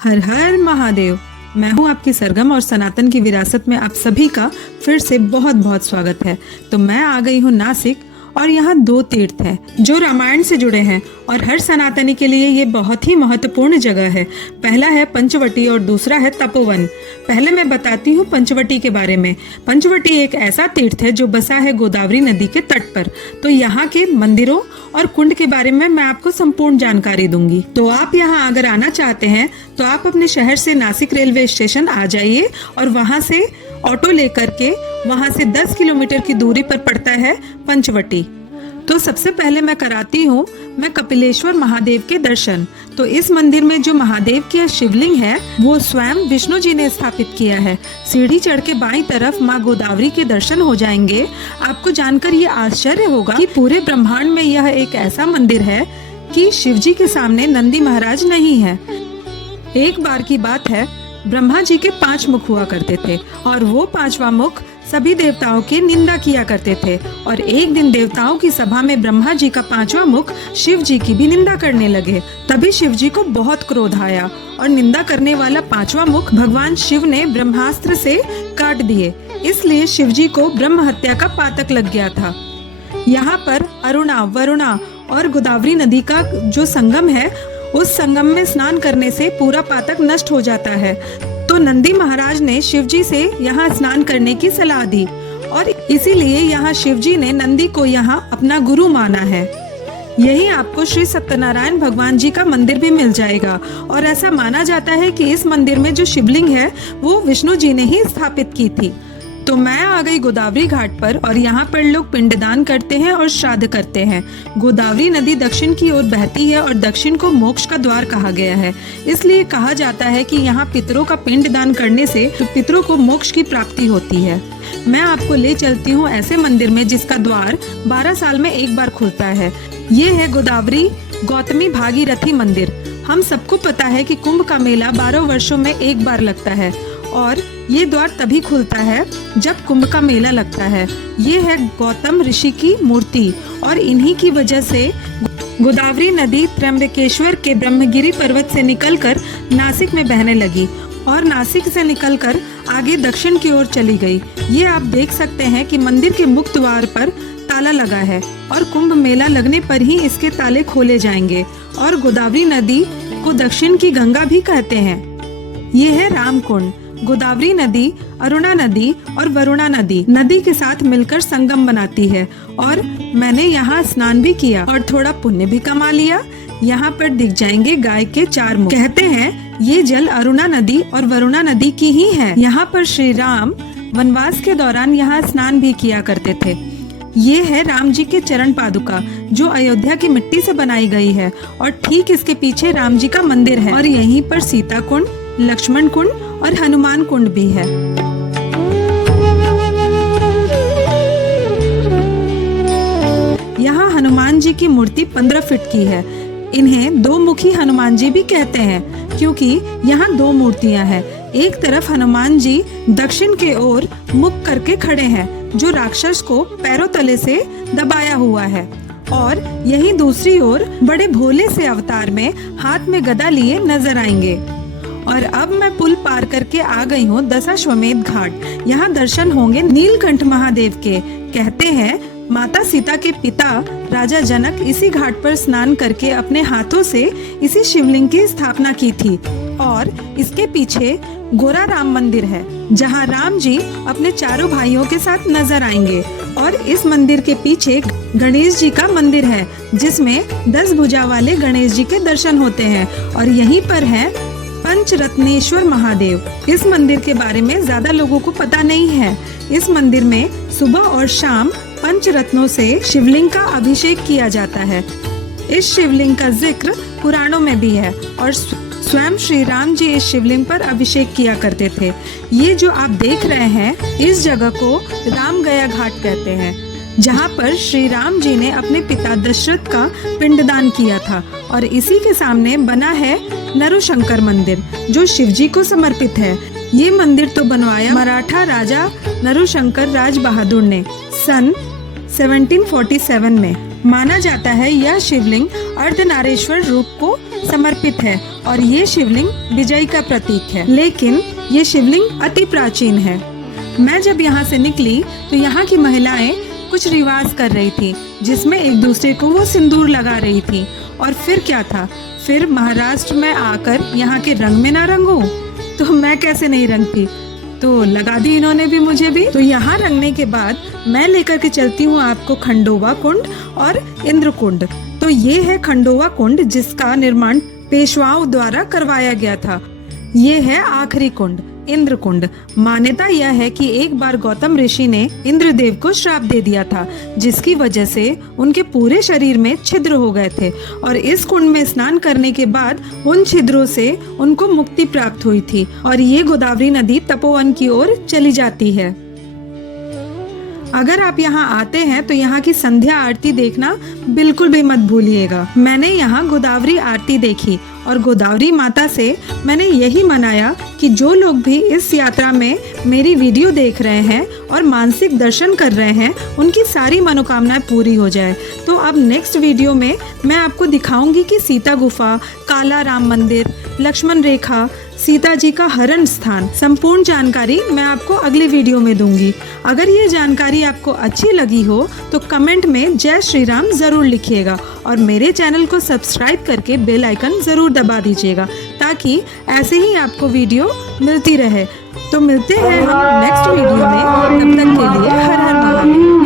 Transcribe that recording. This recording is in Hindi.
हर हर महादेव। मैं हूं आपकी सरगम और सनातन की विरासत में आप सभी का फिर से बहुत बहुत स्वागत है। तो मैं आ गई हूं नासिक और यहाँ दो तीर्थ हैं जो रामायण से जुड़े हैं और हर सनातनी के लिए ये बहुत ही महत्वपूर्ण जगह है। पहला है पंचवटी और दूसरा है तपोवन। पहले मैं बताती हूँ पंचवटी के बारे में। पंचवटी एक ऐसा तीर्थ है जो बसा है गोदावरी नदी के तट पर। तो यहाँ के मंदिरों और कुंड के बारे में मैं आपको संपूर्ण जानकारी दूंगी। तो आप यहाँ अगर आना चाहते हैं तो आप अपने शहर से नासिक रेलवे स्टेशन आ जाइए और वहाँ से ऑटो लेकर के वहाँ से 10 किलोमीटर की दूरी पर पड़ता है पंचवटी। तो सबसे पहले मैं कराती हूँ मैं कपिलेश्वर महादेव के दर्शन। तो इस मंदिर में जो महादेव की शिवलिंग है वो स्वयं विष्णु जी ने स्थापित किया है। सीढ़ी चढ़ के बाईं तरफ माँ गोदावरी के दर्शन हो जाएंगे। आपको जानकर ये आश्चर्य होगा कि पूरे ब्रह्मांड में यह एक ऐसा मंदिर है कि शिव जी के सामने नंदी महाराज नहीं है। एक बार की बात है, ब्रह्मा जी के 5 मुख हुआ करते थे और वो 5वां मुख सभी देवताओं की निंदा किया करते थे। और एक दिन देवताओं की सभा में ब्रह्मा जी का 5वां मुख शिव जी की भी निंदा करने लगे। तभी शिव जी को बहुत क्रोध आया और निंदा करने वाला 5वां मुख भगवान शिव ने ब्रह्मास्त्र से काट दिए। इसलिए शिव जी को ब्रह्म हत्या का पातक लग गया था। यहाँ पर अरुणा, वरुणा और गोदावरी नदी का जो संगम है उस संगम में स्नान करने से पूरा पातक नष्ट हो जाता है। तो नंदी महाराज ने शिव जी से यहाँ स्नान करने की सलाह दी और इसीलिए यहाँ शिव जी ने नंदी को यहाँ अपना गुरु माना है। यही आपको श्री सत्यनारायण भगवान जी का मंदिर भी मिल जाएगा और ऐसा माना जाता है कि इस मंदिर में जो शिवलिंग है वो विष्णु जी ने ही स्थापित की थी। तो मैं आ गई गोदावरी घाट पर और यहाँ पर लोग पिंडदान करते हैं और श्राद्ध करते हैं। गोदावरी नदी दक्षिण की ओर बहती है और दक्षिण को मोक्ष का द्वार कहा गया है। इसलिए कहा जाता है कि यहाँ पितरों का पिंडदान करने से पितरों को मोक्ष की प्राप्ति होती है। मैं आपको ले चलती हूँ ऐसे मंदिर में जिसका द्वार 12 साल में एक बार खुलता है। ये है गोदावरी गौतमी भागीरथी मंदिर। हम सबको पता है कि कुंभ का मेला 12 वर्षों में एक बार लगता है और ये द्वार तभी खुलता है जब कुंभ का मेला लगता है। ये है गौतम ऋषि की मूर्ति और इन्हीं की वजह से गोदावरी नदी त्र्यंबकेश्वर के ब्रह्मगिरी पर्वत से निकलकर नासिक में बहने लगी और नासिक से निकलकर आगे दक्षिण की ओर चली गई। ये आप देख सकते हैं कि मंदिर के मुख्य द्वार पर ताला लगा है और कुंभ मेला लगने पर ही इसके ताले खोले जाएंगे। और गोदावरी नदी को दक्षिण की गंगा भी कहते हैं। ये है रामकुंड। गोदावरी नदी अरुणा नदी और वरुणा नदी के साथ मिलकर संगम बनाती है और मैंने यहाँ स्नान भी किया और थोड़ा पुण्य भी कमा लिया। यहाँ पर दिख जाएंगे गाय के 4 मुख। कहते हैं ये जल अरुणा नदी और वरुणा नदी की ही है। यहाँ पर श्री राम वनवास के दौरान यहाँ स्नान भी किया करते थे। ये है राम जी के चरण पादुका जो अयोध्या की मिट्टी से बनाई गई है और ठीक इसके पीछे राम जी का मंदिर है और यहीं पर सीता कुंड, लक्ष्मण कुंड और हनुमान कुंड भी है। यहाँ हनुमान जी की मूर्ति 15 फीट की है। इन्हें 2 मुखी हनुमान जी भी कहते हैं क्योंकि यहाँ 2 मूर्तियाँ हैं। एक तरफ हनुमान जी दक्षिण के ओर मुख करके खड़े हैं जो राक्षस को पैरों तले से दबाया हुआ है और यही दूसरी ओर बड़े भोले से अवतार में हाथ में गदा लिए नजर आएंगे। और अब मैं पुल पार करके आ गई हूँ दशाश्वमेध घाट। यहाँ दर्शन होंगे नीलकंठ महादेव के। कहते हैं माता सीता के पिता राजा जनक इसी घाट पर स्नान करके अपने हाथों से इसी शिवलिंग की स्थापना की थी और इसके पीछे गोरा राम मंदिर है जहाँ राम जी अपने 4 भाइयों के साथ नजर आएंगे। और इस मंदिर के पीछे गणेश जी का मंदिर है जिसमें 10 भुजा वाले गणेश जी के दर्शन होते हैं। और यहीं पर है पंचरत्नेश्वर महादेव। इस मंदिर के बारे में ज्यादा लोगों को पता नहीं है। इस मंदिर में सुबह और शाम पंचरत्नों से शिवलिंग का अभिषेक किया जाता है। इस शिवलिंग का जिक्र पुराणों में भी है और स्वयं श्री राम जी इस शिवलिंग पर अभिषेक किया करते थे। ये जो आप देख रहे हैं इस जगह को राम गया घाट कहते हैं जहाँ पर श्री राम जी ने अपने पिता दशरथ का पिंडदान किया था। और इसी के सामने बना है नरुशंकर मंदिर जो शिव जी को समर्पित है। ये मंदिर तो बनवाया मराठा राजा नरुशंकर राज बहादुर ने सन 1747 में। माना जाता है यह शिवलिंग अर्धनारीश्वर रूप को समर्पित है और ये शिवलिंग विजय का प्रतीक है। लेकिन ये शिवलिंग अति प्राचीन है। मैं जब यहाँ से निकली तो यहाँ की महिलाएं कुछ रिवाज कर रही थी, जिसमें एक दूसरे को वो सिंदूर लगा रही थी। और फिर क्या था, फिर महाराष्ट्र में आकर यहाँ के रंग में ना रंगूं, तो मैं कैसे नहीं रंगती, तो लगा दी इन्होंने भी, मुझे भी। तो यहाँ रंगने के बाद मैं लेकर के चलती हूँ आपको खंडोबा कुंड और इंद्र कुंड। तो ये है खंडोबा कुंड, जिसका निर्माण पेशवाओं द्वारा करवाया गया था। ये है आखिरी कुंड, इंद्र कुंड। मान्यता यह है कि एक बार गौतम ऋषि ने इंद्रदेव को श्राप दे दिया था, जिसकी वजह से उनके पूरे शरीर में छिद्र हो गए थे और इस कुंड में स्नान करने के बाद उन छिद्रों से उनको मुक्ति प्राप्त हुई थी और ये गोदावरी नदी तपोवन की ओर चली जाती है। अगर आप यहाँ आते हैं तो यहाँ की संध्या आरती देखना बिल्कुल भी मत भूलिएगा। मैंने यहाँ गोदावरी आरती देखी और गोदावरी माता से मैंने यही मनाया कि जो लोग भी इस यात्रा में मेरी वीडियो देख रहे हैं और मानसिक दर्शन कर रहे हैं, उनकी सारी मनोकामनाएं पूरी हो जाए। तो अब नेक्स्ट वीडियो में मैं आपको दिखाऊंगी कि सीता गुफा, काला राम मंदिर, लक्ष्मण रेखा, सीता जी का हरण स्थान, संपूर्ण जानकारी मैं आपको अगली वीडियो में दूंगी। अगर ये जानकारी आपको अच्छी लगी हो तो कमेंट में जय श्री राम जरूर लिखिएगा और मेरे चैनल को सब्सक्राइब करके बेल आइकन जरूर दबा दीजिएगा, ताकि ऐसे ही आपको वीडियो मिलती रहे। तो मिलते हैं हम नेक्स्ट वीडियो में, तब तक के लिए हर हर महादेव।